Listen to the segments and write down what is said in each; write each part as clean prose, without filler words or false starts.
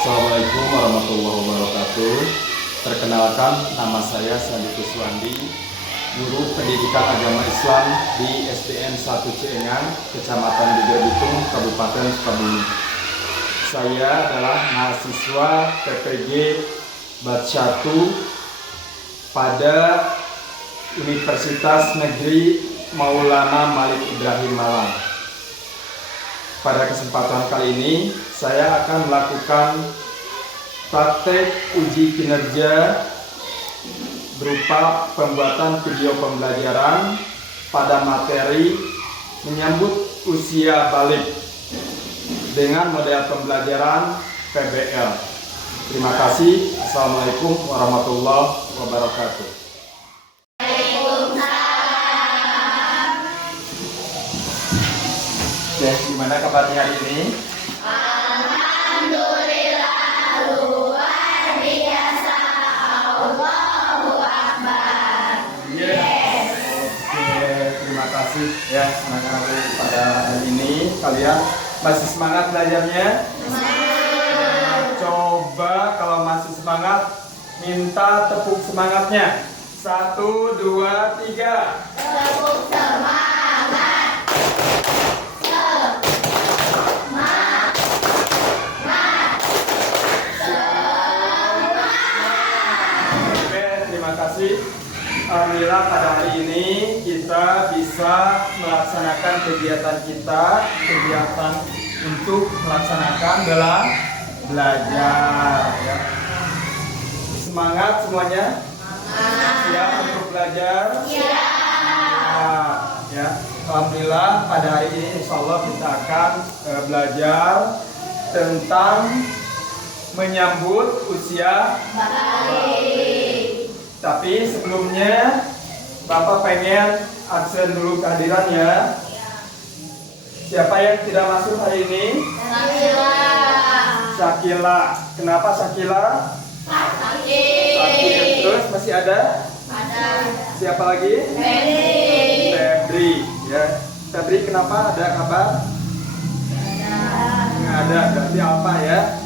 Assalamualaikum warahmatullahi wabarakatuh. Perkenalkan, nama saya Sandi Kuswandi, Guru Pendidikan Agama Islam di SDN 1 Ciengan, Kecamatan Bitung, Kabupaten Sukabumi. Saya adalah mahasiswa PPG Bat 1 pada Universitas Negeri Maulana Malik Ibrahim Malang. Pada kesempatan kali ini, saya akan melakukan praktek uji kinerja berupa pembuatan video pembelajaran pada materi menyambut usia balik dengan model pembelajaran PBL. Terima kasih. Assalamualaikum warahmatullahi wabarakatuh. Ya, gimana kabarnya hari ini? Alhamdulillah, luar biasa. Allahu Akbar. Yes. Oke, terima kasih ya anak-anak pada hari ini. Kalian masih semangat belajarnya? Semangat. Coba kalau masih semangat, minta tepuk semangatnya. 1, 2, 3. Tepuk semangat. Terima kasih. Alhamdulillah pada hari ini kita bisa melaksanakan kegiatan untuk melaksanakan belajar. Ya. Semangat semuanya. Siap untuk belajar. Ya. Alhamdulillah pada hari ini insya Allah kita akan belajar tentang menyambut usia balik. Tapi sebelumnya Bapak pengen absen dulu kehadirannya. Siapa yang tidak masuk hari ini? Syakila. Kenapa Syakila? Sakit. Terus masih ada? Siapa lagi? Febri. Ya. Febri kenapa? Ada kabar? Nggak ada. Berarti apa ya?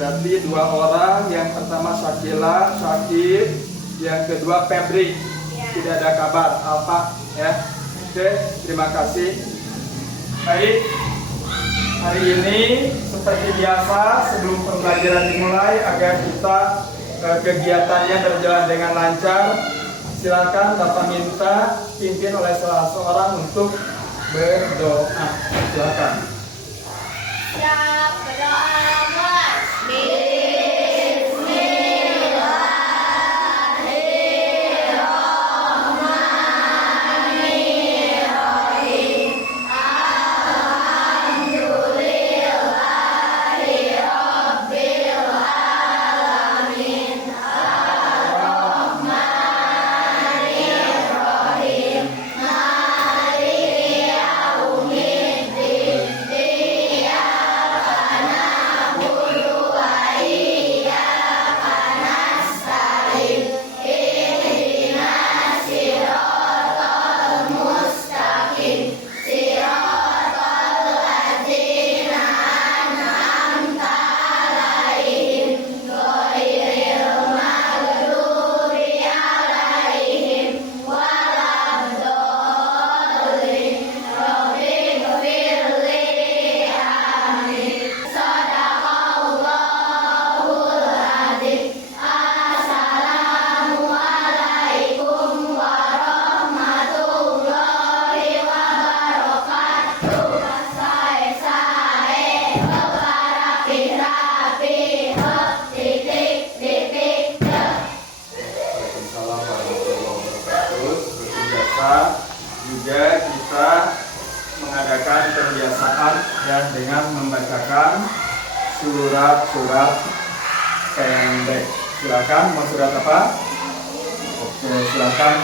Berarti 2 orang. Yang pertama Syakila sakit. Yang kedua Febri, tidak ada kabar apa ya. Oke, terima kasih. Baik, hari ini seperti biasa sebelum pembelajaran dimulai agar kita kegiatannya berjalan dengan lancar, silakan Bapak minta pimpin oleh salah seorang untuk berdoa. Silakan. Siap, berdoa mulai. Juga kita mengadakan kebiasaan dan dengan membacakan surat-surat pendek. Silakan, mau surat apa? Oke, silakan.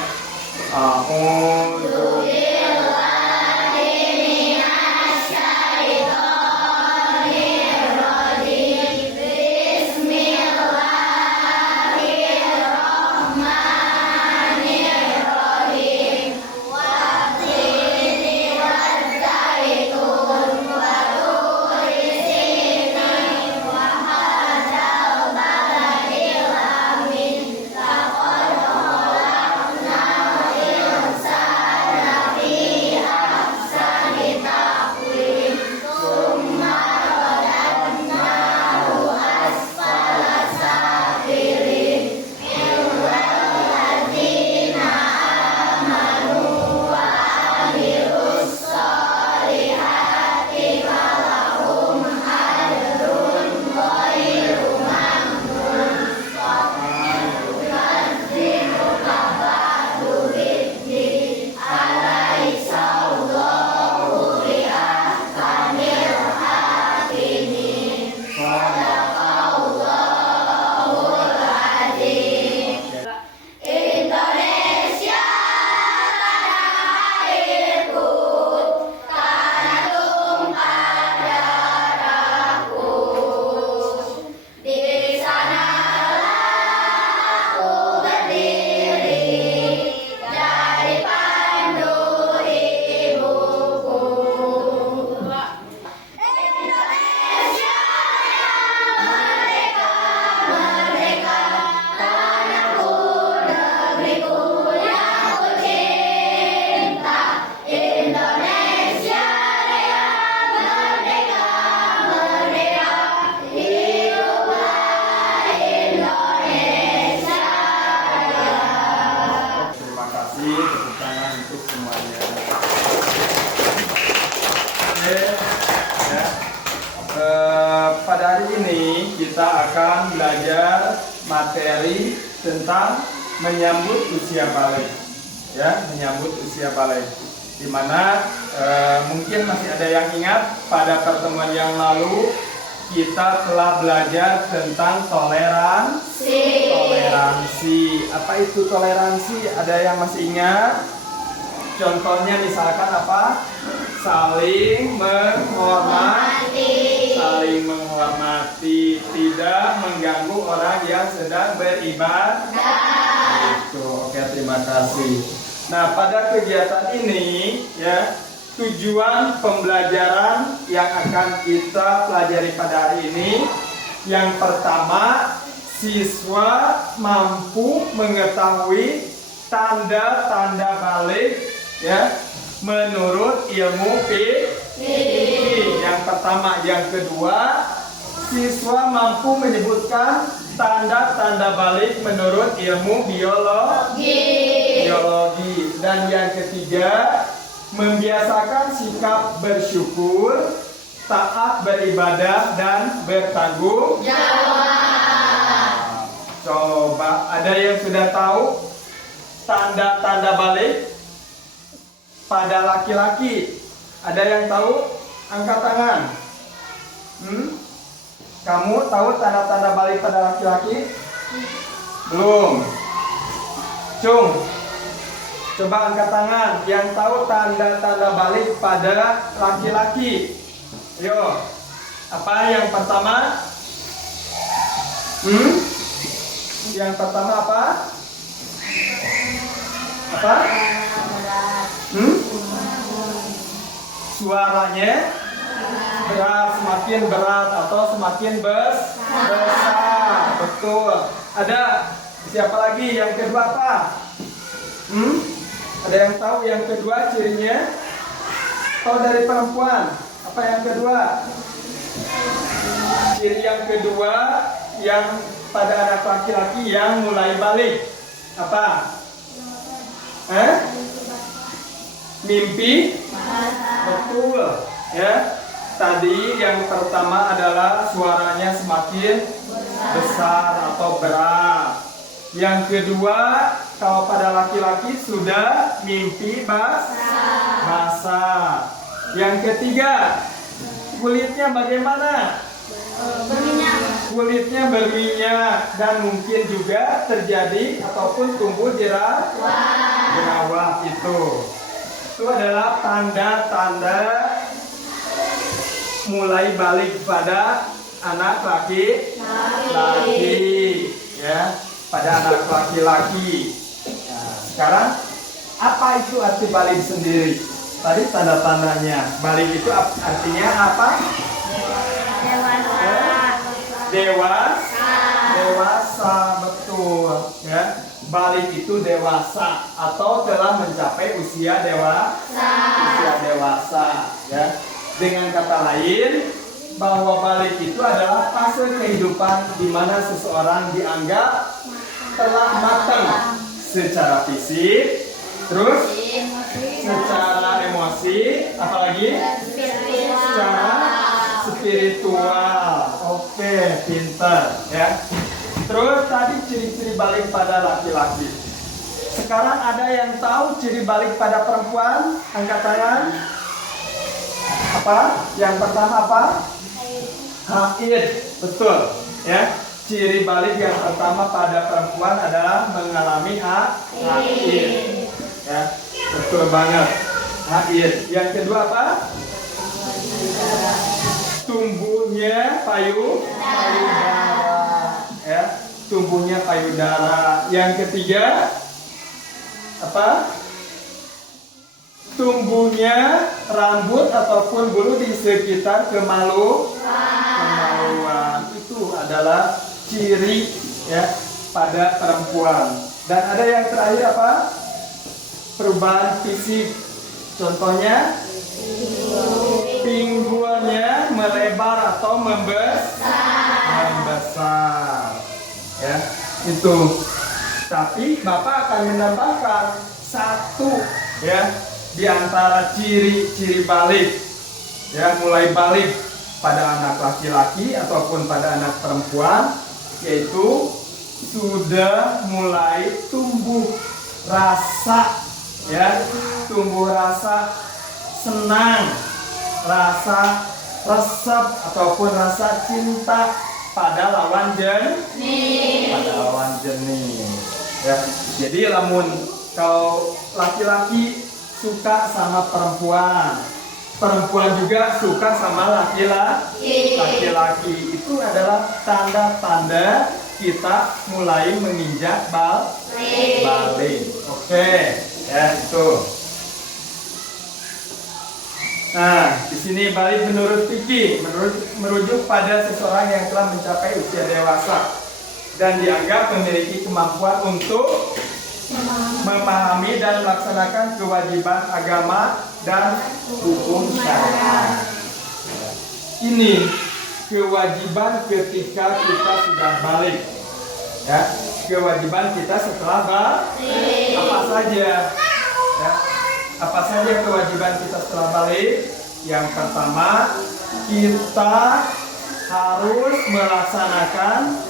kita akan belajar materi tentang menyambut usia balik. Ya, menyambut usia balik. Di mana mungkin masih ada yang ingat pada pertemuan yang lalu kita telah belajar tentang toleransi. Apa itu toleransi? Ada yang masih ingat? Contohnya misalkan apa? Saling menghormati, tidak mengganggu orang yang sedang beribadah. Itu. Oke, terima kasih. Nah, pada kegiatan ini ya, tujuan pembelajaran yang akan kita pelajari pada hari ini, yang pertama, siswa mampu mengetahui tanda-tanda balik ya menurut ilmu PIKI. Yang pertama, yang kedua, siswa mampu menyebutkan tanda-tanda balik menurut ilmu biologi. Dan yang ketiga, membiasakan sikap bersyukur, taat beribadah, dan bertanggung jawab. Coba, ada yang sudah tahu tanda-tanda balik pada laki-laki? Ada yang tahu? Angkat tangan. Kamu tahu tanda-tanda balik pada laki-laki? Belum. Cung, coba angkat tangan yang tahu tanda-tanda balik pada laki-laki. Yo, apa yang pertama? Yang pertama apa? Apa? Suaranya berat, semakin berat atau semakin besar. Betul. Ada siapa lagi? Yang kedua apa? Ada yang tahu yang kedua cirinya? Tahu dari perempuan? Apa yang kedua? Ciri yang kedua yang pada anak laki-laki yang mulai balik apa? Mimpi? Betul. Ya. Tadi yang pertama adalah suaranya semakin besar atau berat. Yang kedua, kalau pada laki-laki sudah mimpi basah. Yang ketiga, kulitnya bagaimana? Kulitnya berminyak dan mungkin juga terjadi ataupun tumbuh jerawat. Itu adalah tanda-tanda mulai balik pada anak laki-laki, ya, pada anak laki-laki. Nah, sekarang apa itu arti balik sendiri? Tadi tanda-tandanya. Balik itu artinya apa? Dewasa, betul. Ya, balik itu dewasa atau telah mencapai usia dewasa. Ya. Dengan kata lain, bahwa balik itu adalah fase kehidupan di mana seseorang dianggap telah matang secara fisik, terus secara emosi, apalagi secara spiritual. Oke, pintar ya. Terus tadi ciri-ciri balik pada laki-laki. Sekarang ada yang tahu ciri balik pada perempuan? Angkat tangan. Apa? Yang pertama apa? Haid. Betul ya. Ciri balik yang pertama pada perempuan adalah mengalami haid. Ya, betul banget. Haid. Yang kedua apa? Tumbuhnya payudara. Ya, tumbuhnya payudara. Yang ketiga apa? Tumbuhnya rambut ataupun bulu di sekitar kemaluan. Itu adalah ciri ya pada perempuan. Dan ada yang terakhir apa? Perubahan fisik. Contohnya pinggulnya melebar atau membesar. Ya, itu. Tapi Bapak akan menambahkan satu ya di antara ciri-ciri balik ya, mulai balik pada anak laki-laki ataupun pada anak perempuan, yaitu sudah mulai tumbuh rasa, ya, tumbuh rasa senang, rasa resep ataupun rasa cinta pada lawan jenis, ya. Jadi lamun kalau laki-laki suka sama perempuan, perempuan juga suka sama laki-laki, itu adalah tanda-tanda kita mulai menginjak balik. Oke, ya itu. Nah, di sini balik menurut Vicky, merujuk pada seseorang yang telah mencapai usia dewasa dan dianggap memiliki kemampuan untuk memahami dan melaksanakan kewajiban agama dan hukum syariat. Ini kewajiban ketika kita sudah balik, ya. Kewajiban kita setelah balik apa saja, ya? Apa saja kewajiban kita setelah balik? Yang pertama, kita harus melaksanakan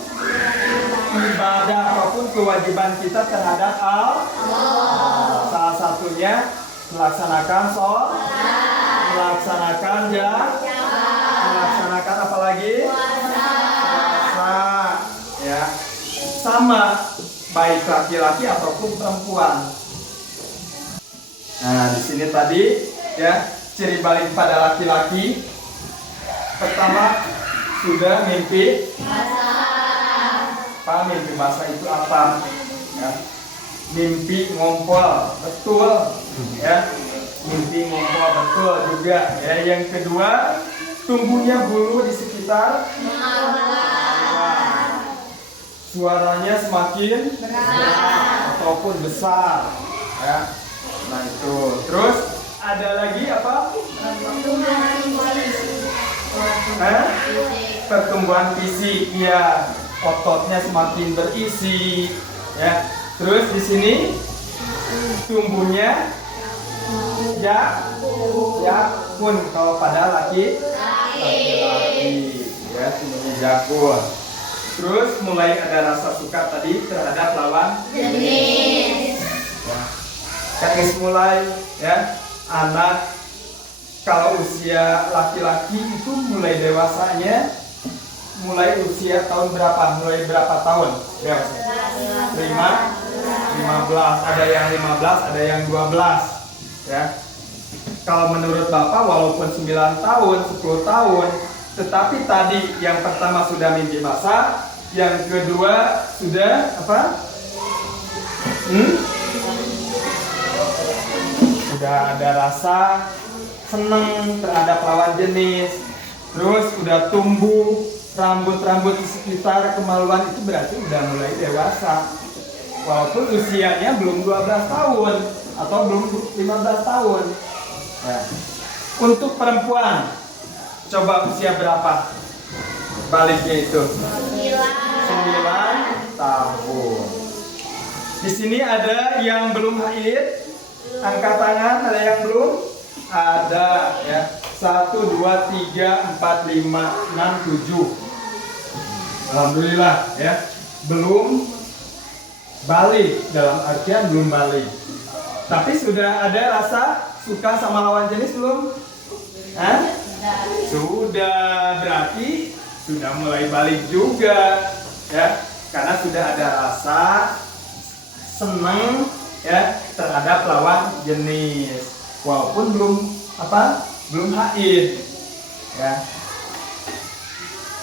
ibadah ataupun kewajiban kita terhadap Allah. Salah satunya melaksanakan sholat, melaksanakan melaksanakan apa lagi? Puasa, ya. Sama baik laki-laki ataupun perempuan. Nah, di sini tadi, ya, ciri balik pada laki-laki. Pertama, sudah mimpi apa? Mimpi basah itu apa? Ya. Mimpi ngompol, betul, ya. Mimpi ngompol, betul juga. Ya. Yang kedua, tumbuhnya bulu di sekitar suaranya semakin berat ataupun besar, ya. Nah itu. Terus ada lagi apa? Pertumbuhan fisik, ya. Ototnya semakin berisi, ya. Terus di sini tumbuhnya jakun kalau pada laki-laki, ya, tumbuhnya jakun. Terus mulai ada rasa suka tadi terhadap lawan jenis. Ya. Kan mulai, ya, anak kalau usia laki-laki itu mulai dewasanya mulai usia tahun berapa? Mulai berapa tahun? Ya, 15, ada yang 15, ada yang 12, ya. Kalau menurut Bapak walaupun 9 tahun, 10 tahun, tetapi tadi yang pertama sudah mimpi basah, yang kedua sudah apa? Sudah ada rasa senang terhadap lawan jenis, terus udah tumbuh rambut-rambut di sekitar kemaluan, itu berarti udah mulai dewasa. Walaupun usianya belum 12 tahun atau belum 15 tahun. Ya. Untuk perempuan, coba usia berapa baliknya itu? 9 tahun. Di sini ada yang belum haid, angkat tangan. Ada yang belum? Ada, ya. 1, 2, 3, 4, 5, 6, 7. Alhamdulillah, ya. Belum balik, dalam artian belum balik. Tapi sudah ada rasa suka sama lawan jenis belum? Sudah, berarti sudah mulai balik juga, ya. Karena sudah ada rasa senang, ya, terhadap lawan jenis. Walaupun belum haid, ya.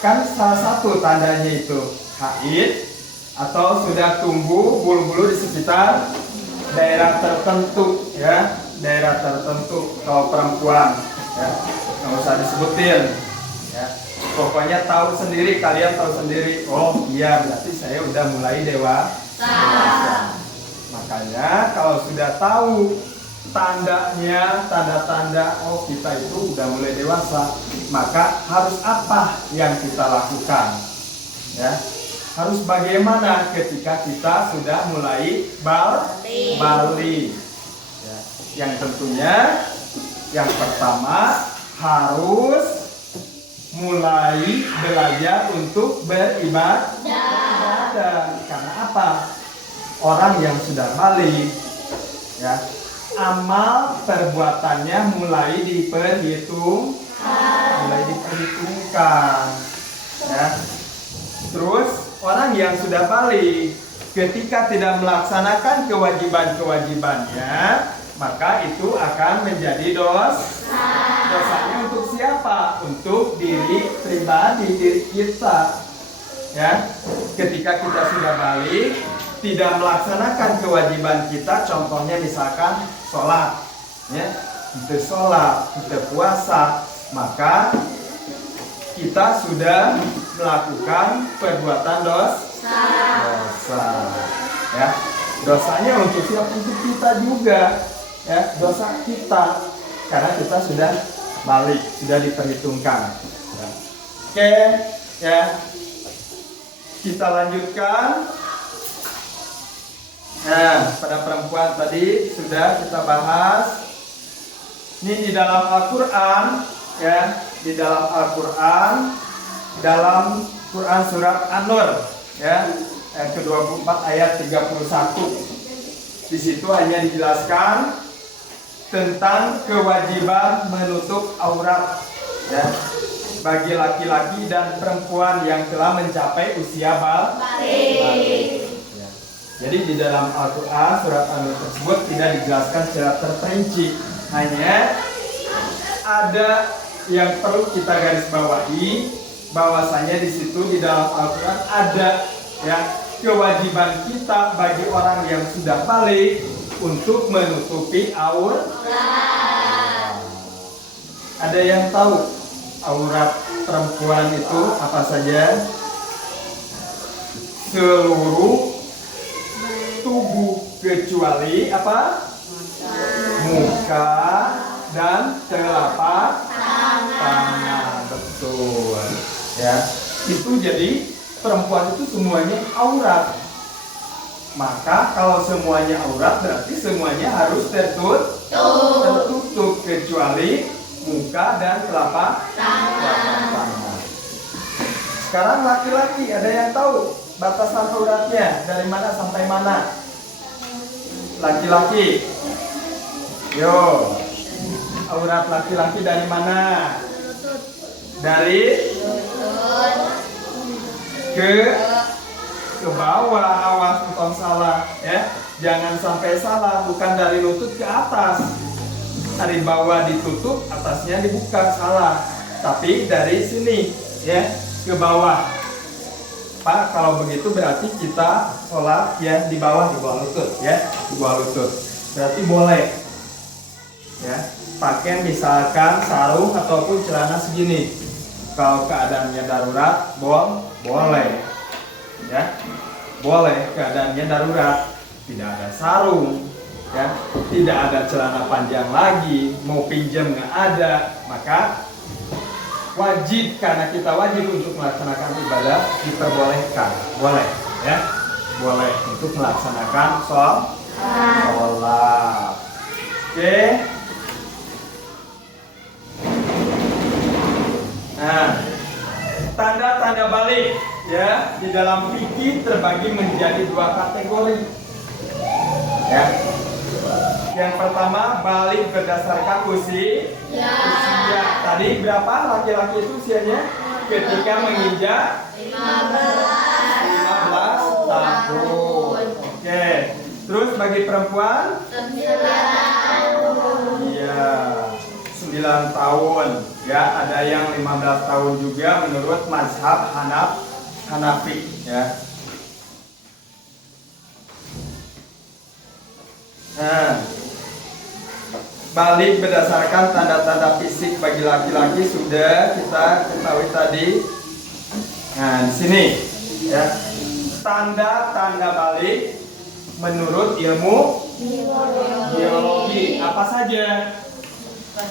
Kan salah satu tandanya itu haid atau sudah tumbuh bulu-bulu di sekitar daerah tertentu, ya, daerah tertentu. Kalau perempuan, ya, nggak usah disebutin, ya. Pokoknya tahu sendiri, kalian tahu sendiri. Oh iya, berarti saya udah mulai dewasa. Makanya kalau sudah tahu tandanya, tanda-tanda oh kita itu udah mulai dewasa, maka harus apa yang kita lakukan, ya. Harus bagaimana ketika kita sudah mulai balik, ya. Yang tentunya yang pertama harus mulai belajar untuk beribadah. Karena apa? Orang yang sudah balik, ya, amal perbuatannya mulai diperhitungkan, ya. Terus orang yang sudah balik, ketika tidak melaksanakan kewajiban-kewajibannya, maka itu akan menjadi dosa. Dosanya untuk siapa? Untuk diri pribadi, diri kita. Ya, ketika kita sudah balik, tidak melaksanakan kewajiban kita, contohnya misalkan sholat, ya, kita sholat, kita puasa, maka kita sudah melakukan perbuatan dosa. Ya, dosanya untuk siapa? Untuk kita juga, ya, dosa kita, karena kita sudah balik, sudah diperhitungkan. Ya. Oke, ya, kita lanjutkan. Nah, pada perempuan tadi sudah kita bahas. Ini di dalam Al-Quran, ya, di dalam Al-Quran, dalam Quran surat An-Nur, ya, ayat ke-24 ayat 31. Di situ hanya dijelaskan tentang kewajiban menutup aurat, ya, bagi laki-laki dan perempuan yang telah mencapai usia balik. Ya. Jadi di dalam Al-Quran surat An-Nur tersebut tidak dijelaskan secara terperinci, hanya ada yang perlu kita garis bawahi, bahwasanya di situ di dalam Al-Quran ada, ya, kewajiban kita bagi orang yang sudah balik untuk menutupi aurat. Ada yang tahu aurat perempuan itu apa saja? Seluruh tubuh kecuali apa? Muka dan telapak tangan. Betul, ya. Itu jadi perempuan itu semuanya aurat. Maka kalau semuanya aurat berarti semuanya harus tertutup kecuali muka dan telapak tangan. Sekarang laki-laki, ada yang tahu batasan auratnya dari mana sampai mana? Laki-laki, yo, aurat laki-laki dari mana? Dari ke bawah, awas bukan salah, ya, jangan sampai salah, bukan dari lutut ke atas, dari bawah ditutup, atasnya dibuka, salah, tapi dari sini, ya, ke bawah. Pak, kalau begitu berarti kita sholat, ya, di bawah lutut, ya, di bawah lutut, berarti boleh, ya, pakai misalkan sarung ataupun celana segini. Kalau keadaannya darurat, boleh, ya, boleh, keadaannya darurat, tidak ada sarung, ya, tidak ada celana panjang lagi, mau pinjam nggak ada, maka wajib, karena kita wajib untuk melaksanakan ibadah, diperbolehkan, boleh, ya, boleh untuk melaksanakan sholat. Oke. Nah, tanda-tanda balik, ya, di dalam fikih terbagi menjadi dua kategori. Ya. Yang pertama, balik berdasarkan usia. Tadi berapa laki-laki itu usianya? Ketika menginjak 15 tahun. Oke. Terus bagi perempuan? 9 tahun. Ya, ada yang 15 tahun juga menurut mazhab Hanafi, ya. Nah, balik berdasarkan tanda-tanda fisik bagi laki-laki sudah kita ketahui tadi. Nah, di sini, ya, tanda-tanda balik menurut ilmu biologi apa saja? 1.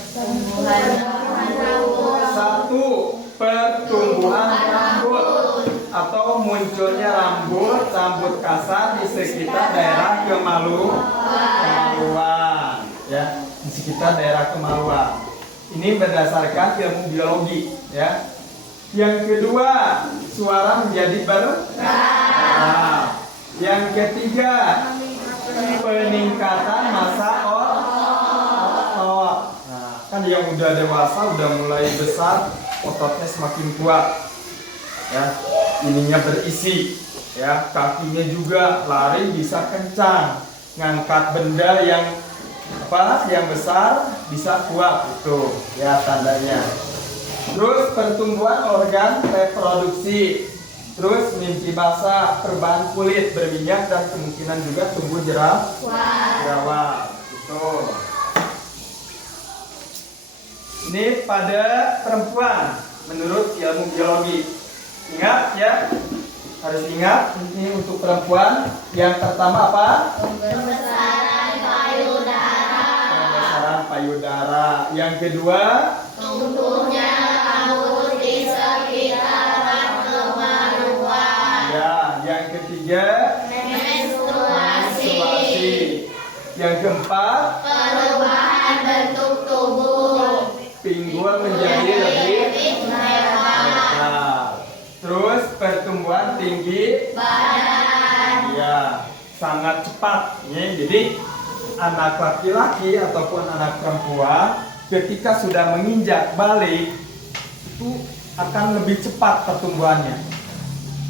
Pertumbuhan rambut atau munculnya rambut kasar di sekitar daerah kemaluan, ya, di sekitar daerah kemaluan. Ini berdasarkan ilmu biologi, ya. Yang kedua, suara menjadi bergerak. Yang ketiga, peningkatan massa otot. Nah, kan yang udah dewasa udah mulai besar, ototnya semakin kuat. Ya, ininya berisi. Ya, kakinya juga lari bisa kencang, ngangkat benda yang yang besar bisa kuat, itu ya tandanya. Terus pertumbuhan organ reproduksi, terus mimpi basah, perubahan kulit berminyak, dan kemungkinan juga tumbuh jerawat. Itu. Ini pada perempuan menurut ilmu biologi. Ingat ya, harus ingat ini untuk perempuan. Yang pertama apa? Pembesaran payudara. Pembesaran payudara. Yang kedua, Tumbuhnya rambut di sekitaran kemaluan. ya. Yang ketiga, Menstruasi. Yang keempat, Perubahan bentuk tubuh. pinggul menjadi lebih lebar. lebar. Terus pertumbuhan tinggi Badan. ya sangat cepat ya. Jadi anak laki-laki ataupun anak perempuan ketika sudah menginjak balik itu akan lebih cepat pertumbuhannya.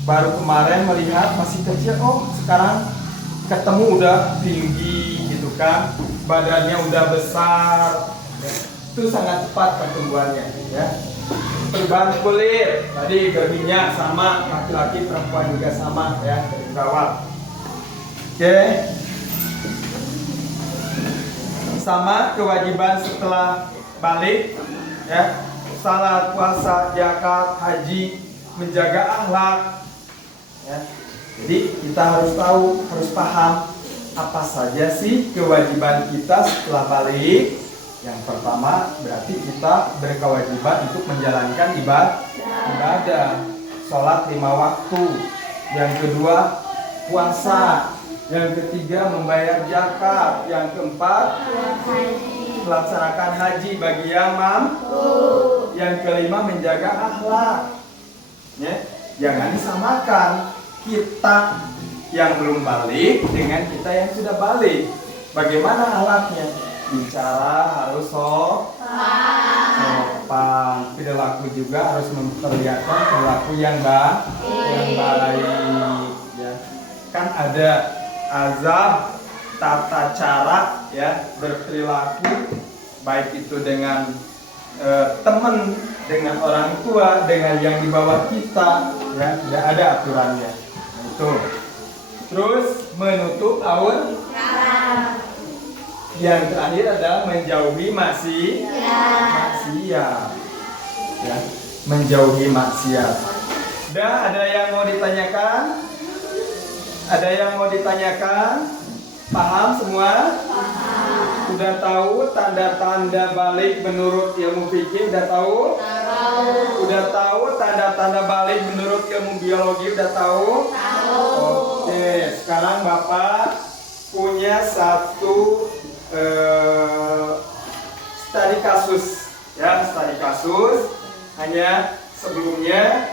Baru kemarin melihat masih kecil, oh sekarang ketemu udah tinggi gitu kan, badannya udah besar ya. Itu sangat cepat pertumbuhannya ya. Perubahan kulit tadi berminyak sama, laki-laki perempuan juga sama ya, berawat. Oke. Sama kewajiban setelah balik ya, salat, puasa, zakat, haji, menjaga akhlak ya. Jadi kita harus tahu, harus paham apa saja sih kewajiban kita setelah balik. Yang pertama berarti kita berkewajiban untuk menjalankan ibadah, sholat 5 waktu. Yang kedua puasa. Yang ketiga membayar zakat. Yang keempat melaksanakan haji bagi yang mampu. Yang kelima menjaga akhlak. Ya, jangan disamakan kita yang belum balik dengan kita yang sudah balik. Bagaimana akhlaknya? Bicara harus sopan, perilaku juga harus memperlihatkan perilaku yang baik. Ya. Kan ada azab, tata cara ya berperilaku, baik itu dengan teman, dengan orang tua, dengan yang di bawah kita, ya tidak ada aturannya. Nah, itu. Terus menutup aurat. Yang terakhir adalah menjauhi maksiat. Ya, menjauhi maksiat. Dah, ada yang mau ditanyakan? Ada yang mau ditanyakan? Paham semua? Sudah tahu tanda-tanda balik menurut ilmu fikih? Udah tahu? Udah tahu tanda-tanda balik menurut ilmu biologi? Udah tahu? Oke, sekarang Bapak punya satu studi kasus ya, studi kasus. Hanya sebelumnya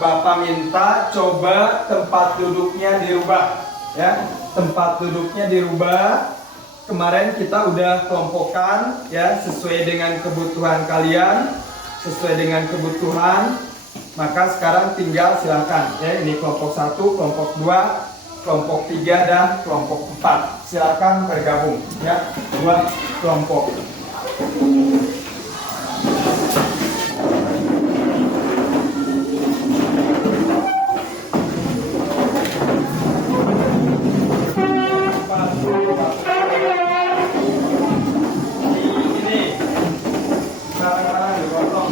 Bapak minta coba tempat duduknya dirubah ya, tempat duduknya dirubah. Kemarin kita udah kelompokkan ya sesuai dengan kebutuhan kalian, sesuai dengan kebutuhan. Maka sekarang tinggal silakan ya, ini kelompok 1, kelompok 2, kelompok 3 dan kelompok 4. Silakan bergabung ya, 2 kelompok. Ini barang-barang digotong.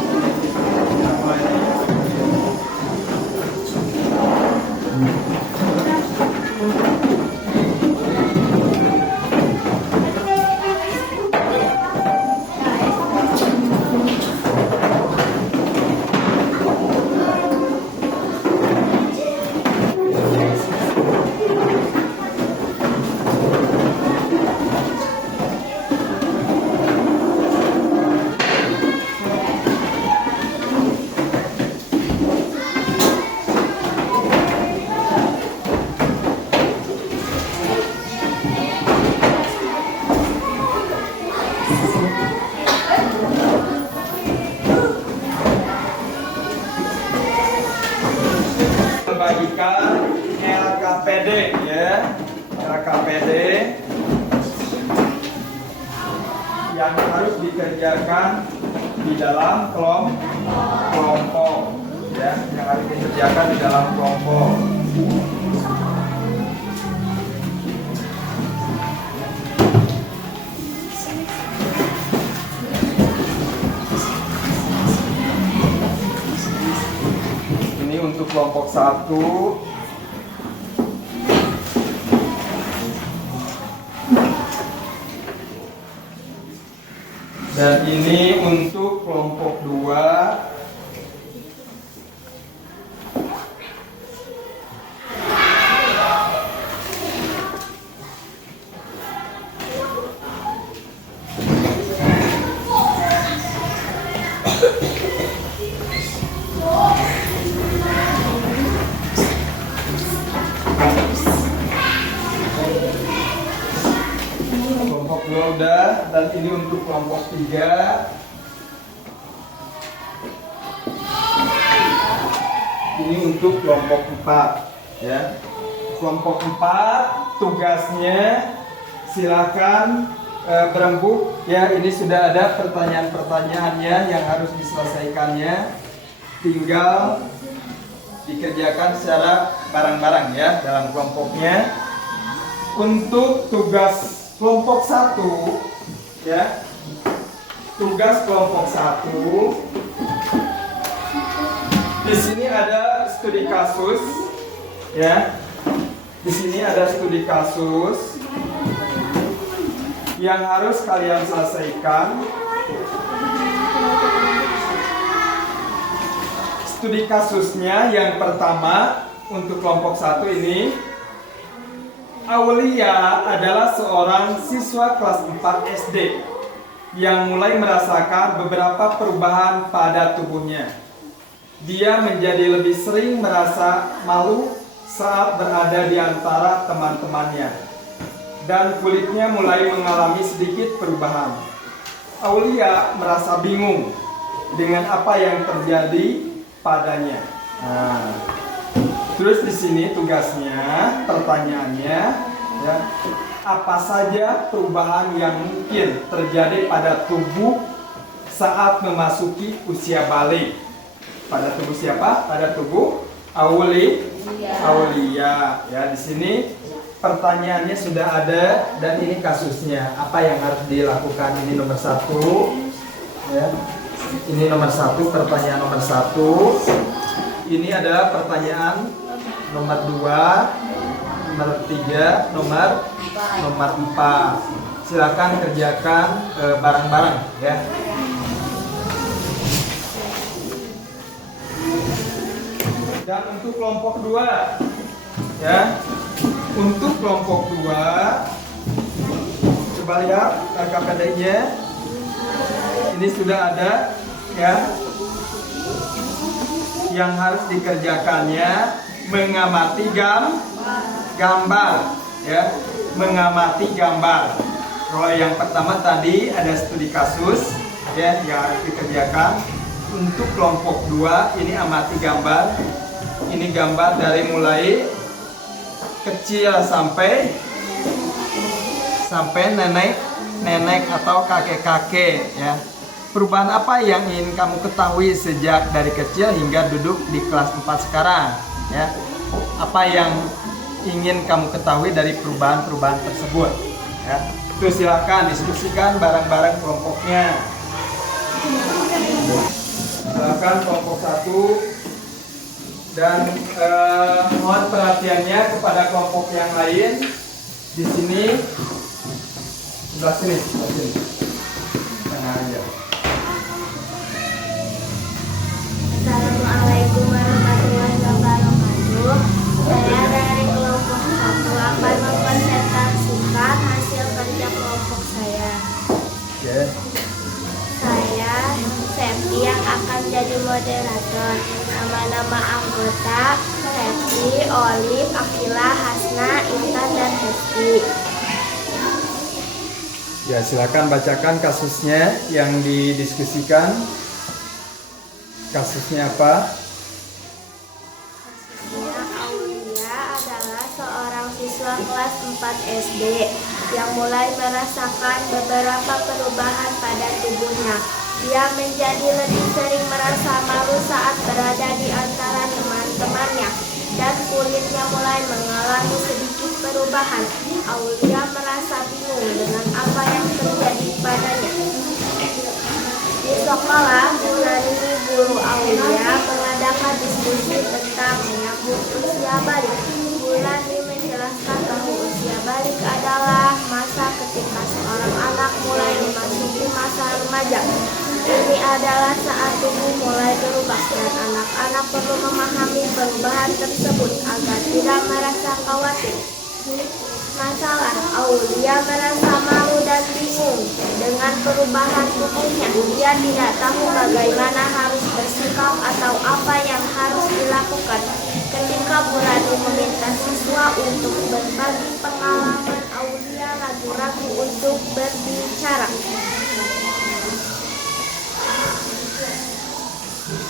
membagikan LKPD ya. LKPD yang harus dikerjakan di dalam kelompok ya, yang harus dikerjakan di dalam kelompok. Ini untuk kelompok 1. Dan ini untuk kelompok 2. Kelompok 2 udah, dan ini untuk kelompok 3. Ini untuk kelompok 4 ya. Kelompok 4 tugasnya silakan berembuk ya. Ini sudah ada pertanyaan-pertanyaannya yang harus diselesaikannya. Tinggal dikerjakan secara bareng-bareng ya dalam kelompoknya. Untuk tugas kelompok 1 ya, tugas kelompok 1 di sini ada studi kasus ya. Di sini ada studi kasus yang harus kalian selesaikan. Studi kasusnya yang pertama untuk kelompok 1 ini, Aulia adalah seorang siswa kelas 4 SD yang mulai merasakan beberapa perubahan pada tubuhnya. Dia menjadi lebih sering merasa malu saat berada di antara teman-temannya, dan kulitnya mulai mengalami sedikit perubahan. Aulia merasa bingung dengan apa yang terjadi padanya. Terus di sini tugasnya, pertanyaannya, ya, apa saja perubahan yang mungkin terjadi pada tubuh saat memasuki usia balik? Pada tubuh siapa? Pada tubuh Aulia. Ya, di sini pertanyaannya sudah ada dan ini kasusnya. Apa yang harus dilakukan? Ini nomor 1. Ya. Ini nomor 1, pertanyaan nomor 1. Ini adalah pertanyaan nomor 2, nomor 3, nomor 4. Silakan kerjakan bareng-bareng ya. Dan untuk kelompok 2 ya. Untuk kelompok 2 coba lihat KPD-nya. Ini sudah ada ya. Yang harus dikerjakannya mengamati gambar ya, mengamati gambar. Kalau yang pertama tadi ada studi kasus ya yang harus dikerjakan. Untuk kelompok 2 ini amati gambar. Ini gambar dari mulai kecil sampai nenek atau kakek-kakek ya. Perubahan apa yang ingin kamu ketahui sejak dari kecil hingga duduk di kelas 4 sekarang ya? Apa yang ingin kamu ketahui dari perubahan-perubahan tersebut ya? Itu silakan diskusikan bareng-bareng kelompoknya. Silakan kelompok 1 dan mohon perhatiannya kepada kelompok yang lain. Di sini sebelah sini. Tengah aja. Assalamualaikum warahmatullahi wabarakatuh. Saya dari kelompok 1 akan mempresentasikan hasil kerja kelompok saya. Oke. Saya Septi yang akan jadi moderator. Nama-nama anggota Septi, Olive, Akila, Hasna, Intan, dan Hesti. Ya, silakan bacakan kasusnya yang didiskusikan. Kasusnya apa? Kasusnya siswa kelas 4 SD yang mulai merasakan beberapa perubahan pada tubuhnya. Dia menjadi lebih sering merasa malu saat berada di antara teman-temannya dan kulitnya mulai mengalami sedikit perubahan. Aulia merasa bingung dengan apa yang terjadi padanya. Di sekolah, guru Aulia mengadakan diskusi tentang menyambut usia balik. Bulani menjelaskan bahwa usia balik adalah masa ketika seorang anak mulai memasuki masa remaja. Ini adalah saat tubuh mulai berubah dan anak-anak perlu memahami perubahan tersebut agar tidak merasa khawatir. Masalah, Aulia merasa malu dan bingung dengan perubahan tubuhnya. Dia tidak tahu bagaimana harus bersikap atau apa yang harus dilakukan. Ketika Burani meminta siswa untuk berbagi pengalaman, Aulia ragu-ragu untuk berbicara.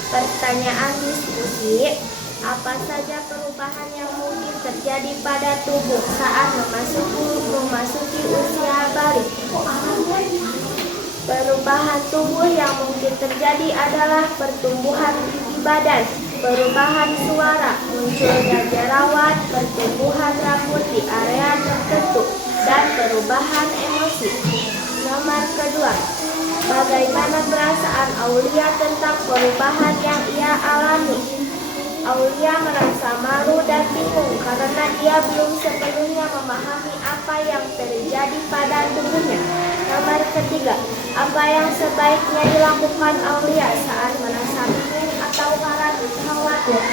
Pertanyaan diskusi, apa saja perubahan yang mungkin terjadi pada tubuh saat memasuki usia balik? Perubahan tubuh yang mungkin terjadi adalah pertumbuhan tinggi badan, perubahan suara, munculnya jerawat, pertumbuhan rambut di area tertentu, dan perubahan emosi. Nomor kedua, bagaimana perasaan Aulia tentang perubahan yang ia alami? Aulia merasa malu dan bingung karena dia belum sepenuhnya memahami apa yang terjadi pada tubuhnya. Nomor ketiga, apa yang sebaiknya dilakukan Aulia saat merasa bingung atau khawatir?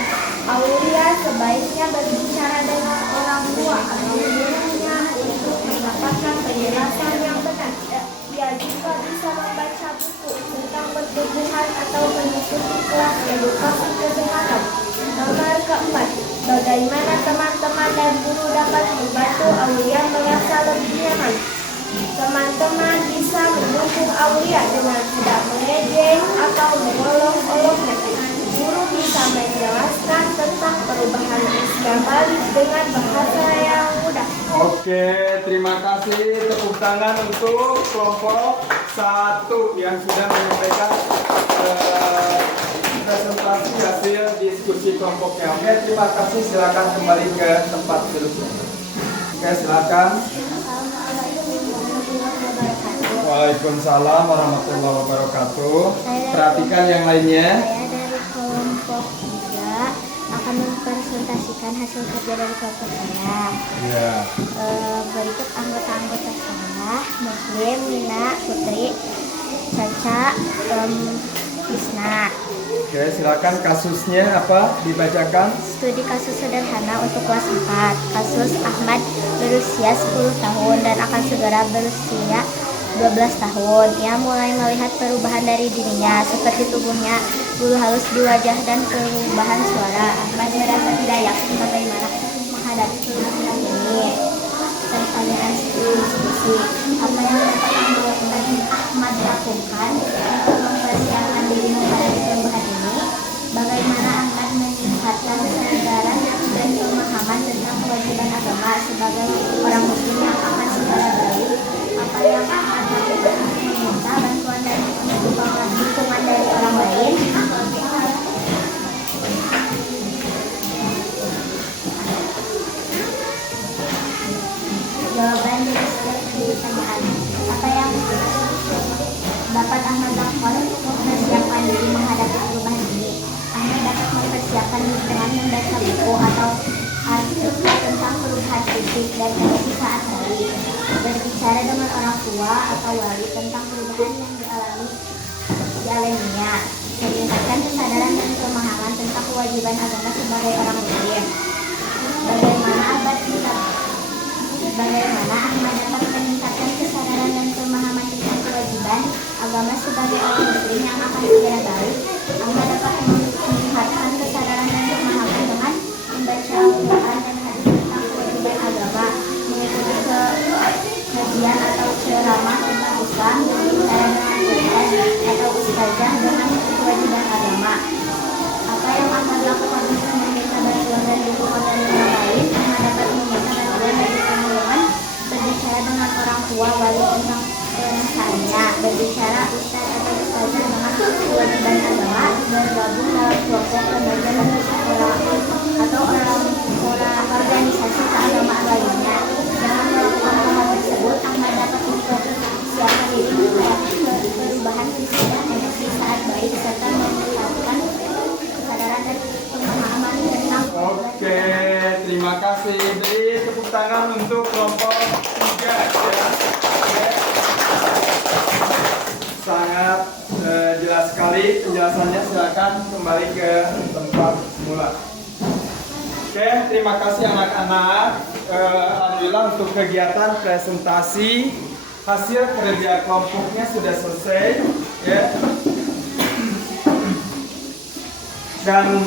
Aulia sebaiknya berbicara dengan orang tua atau gurunya untuk mendapatkan penjelasan yang benar. Dia juga bisa membaca buku tentang pertumbuhan atau mengikuti kelas edukasi kesehatan. Nomor keempat, bagaimana teman-teman dan guru dapat membantu Aulia merasa lebih nyaman? Teman-teman bisa mendukung Aulia dengan tidak mengejek atau mengolok-oloknya. Guru bisa menjelaskan tentang perubahan usia balik dengan bahasa yang mudah. Oke, terima kasih. Tepuk tangan untuk kelompok 1 yang sudah menyampaikan presentasi hasil diskusi kelompoknya. Oke, terima kasih. Silakan kembali ke tempat duduknya. Oke, silakan. Waalaikumsalam warahmatullahi wabarakatuh. Perhatikan yang lainnya. Saya dari kelompok 3 akan mempresentasikan hasil kerja dari kelompok saya. Ya. Berikut anggota-anggota saya: Muslim, Nina, Putri, Caca, Krisna. Oke, silakan kasusnya apa dibacakan? Studi kasus sederhana untuk kelas 4. Kasus Ahmad berusia 10 tahun dan akan segera berusia 12 tahun. Ia mulai melihat perubahan dari dirinya, seperti tubuhnya, bulu halus di wajah, dan perubahan suara. Ahmad merasa tidak yakin bagaimana menghadapi perubahan ini. Pertanyaan diskusi, apa yang dapat Ahmad lakukan untuk mempersiapkan diri menghadapi perubahan ini? Bagaimana Ahmad meningkatkan kesadaran dan pemahaman tentang kewajiban agama sebagai orang muslim yang akan segera balik? Apa yang Ahmad lakukan untuk meminta bantuan dan dukungan dari orang lain? Jawaban dari setiap pertanyaan. Apa yang dapat Ahmad lakukan untuk mempersiapkan diri menghadapi perubahan ini? Ahmad dapat mempersiapkan diri dengan membaca buku atau artikel tentang perubahan fisik dan emosi saat balik, berbicara dengan orang tua atau wali tentang perubahan yang dialaminya, meningkatkan kesadaran dan pemahaman tentang kewajiban agama sebagai orang muslim. Bagaimana Ahmad dapat meningkatkan kesadaran dan pemahaman tentang kewajiban agama sebagai orang muslim yang akan segera balik? Ahmad dapat meningkatkan kesadaran dan pemahaman dengan membaca Al-Quran dan hadis tentang kewajiban agama, mengikuti kajian atau ceramah tentang Islam, berbicara dengan ustaz atau ustazah dengan kewajiban agama. Apa yang Ahmad lakukan untuk meminta bantuan dan dukungan dari orang lain? Ahmad dapat meminta bantuan Oke, terima kasih. Beri tepuk tangan untuk kelompok 3 ya. Oke. Sangat jelas sekali penjelasannya. Silakan kembali ke tempat semula. Oke, terima kasih anak-anak. Alhamdulillah untuk kegiatan presentasi hasil kerja kelompoknya sudah selesai ya. Dan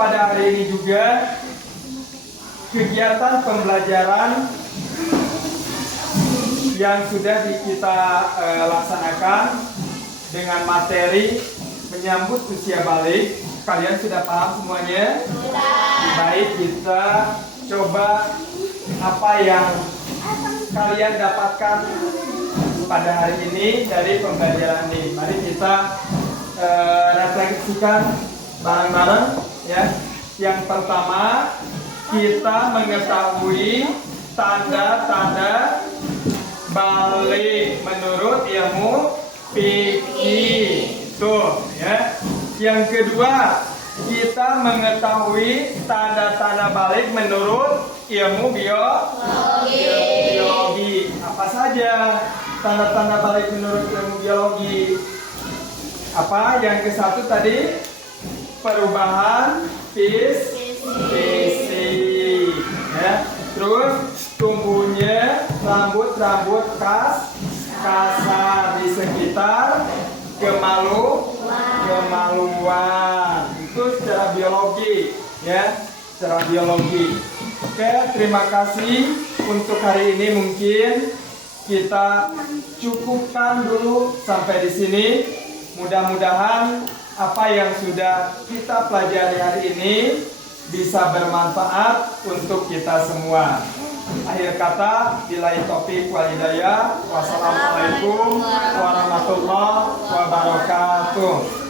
pada hari ini juga kegiatan pembelajaran yang sudah kita laksanakan dengan materi menyambut usia balik. Kalian sudah paham semuanya? Baik, kita coba apa yang kalian dapatkan pada hari ini dari pembelajaran ini. Mari kita refleksikan bareng-bareng ya. Yang pertama, kita mengetahui tanda-tanda balik menurut ilmu fikih. Tuh ya. Yang kedua, kita mengetahui tanda-tanda balik menurut ilmu biologi. Apa saja tanda-tanda balik menurut ilmu biologi? Apa? Yang ke satu tadi, perubahan fisik ya. Terus tumbuhnya rambut-rambut kasar di sekitar kemaluan. Itu secara biologi ya, secara biologi. Oke, terima kasih untuk hari ini. Mungkin kita cukupkan dulu sampai di sini. Mudah-mudahan apa yang sudah kita pelajari hari ini bisa bermanfaat untuk kita semua. Akhir kata, billahi taufiq wal hidayah. Wassalamualaikum warahmatullahi wabarakatuh.